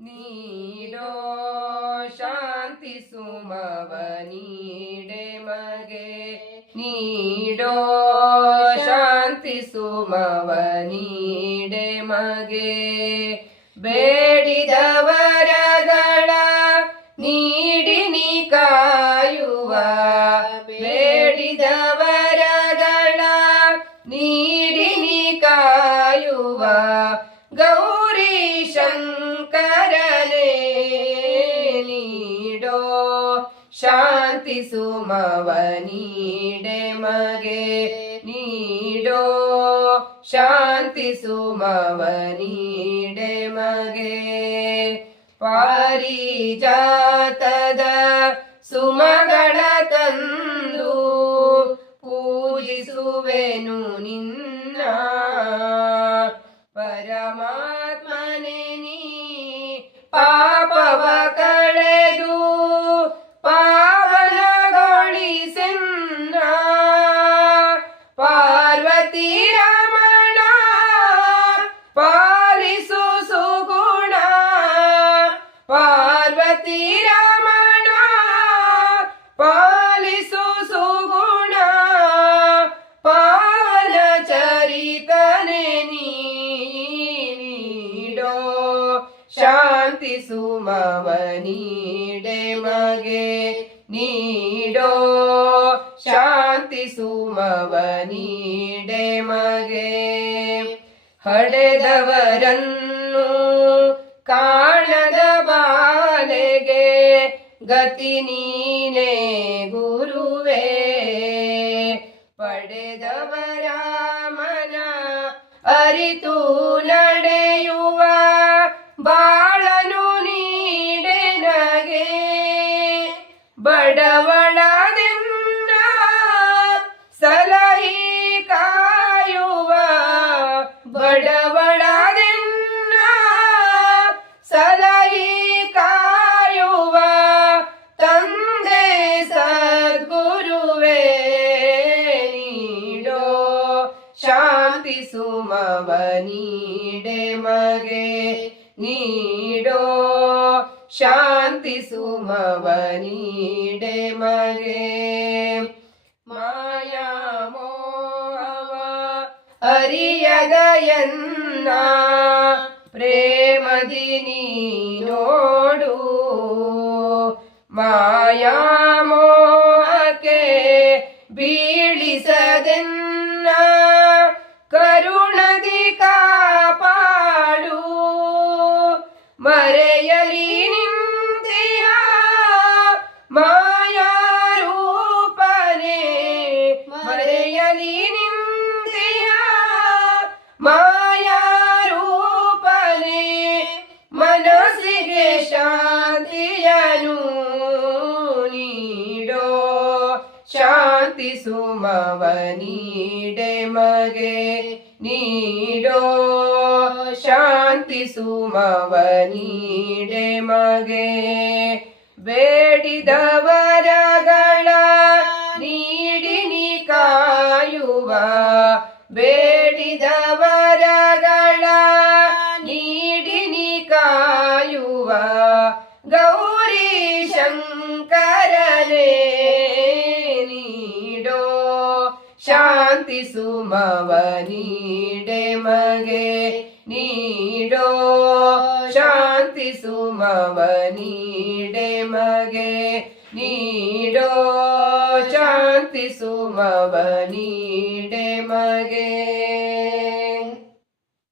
ನೀಡೋ ಶಾಂತಿ ಸುಮವ ನೀಡೆ ಮಗೆ. ನೀಡೋ ಶಾಂತಿ ಸುಮವ ನೀಡೆ ಮಗೆ. ಬೇಡಿದವರಗಳ ನೀಡಿ ನೀ ಕಾಯುವ. ಬೇಡಿದವರಗಳ ನೀ ಶಾಂತಿ ಸುಮವ ನೀಡೆ ಮಗೆ ನೀಡೋ. ಶಾಂತಿ ಸುಮವ ನೀಡೆ ಮಗೆ ಪಾರಿಜಾತದ ಸುಮಗಳ ತಂದು ಪೂಜಿಸುವೆನು ನಿನ್ನ ಶಾಂತಿ ಸುಮವ ನೀಡೆ ಮಗೆ ನೀಡೋ ಶಾಂತಿ ಸುಮವನೀಡೆ ಮಗೆ. ಹಡೆದವರನ್ನು ಕಾಣದ ಬಾಲೆಗೆ ಗತಿ ನೀನೆ ಗುರುವೇ. ಶಾಂತಿ ಸುಮವ ನೀಡೆ ಮಗೆ ನೀಡೋ ಶಾಂತಿ ಸುಮವ ನೀಡೆ ಮಗೆ. ಮಾಯಾ ಮೋಹವ ಅರಿಯದ ಎನ್ನ ಪ್ರೇಮದಿ ನೋಡು ಮಾಯಾ ಮೋಹಕ್ಕೆ ಬೀಳಿಸದೆನ್ನ ಮಾಯಾ ರೂಪನೆ ಮನಸ್ಸಿಗೆ ಶಾಂತಿಯನು ನೀಡೋ ಶಾಂತಿ ಸುಮವ ಮಗೆ ನೀಡೋ ಶಾಂತಿ ಸುಮವ ನೀಡೆ ಮಗೆ ಬೇಡಿದವರಗಳ ಬೇಡಿದವರಗಳ ನೀಡಿ ನೀ ಕಾಯುವ ಗೌರಿ ಶಂಕರನೇ ನೀಡೋ ಶಾಂತಿ ಸುಮವ ನೀಡೆ ಮಗೆ ನೀಡೋ ಶಾಂತಿ ಸುಮವ ನೀಡೆ ಮಗೆ ನೀಡೋ ಶಾಂತಿ ಸುಮವ ನೀಡೆ ಮಗೆ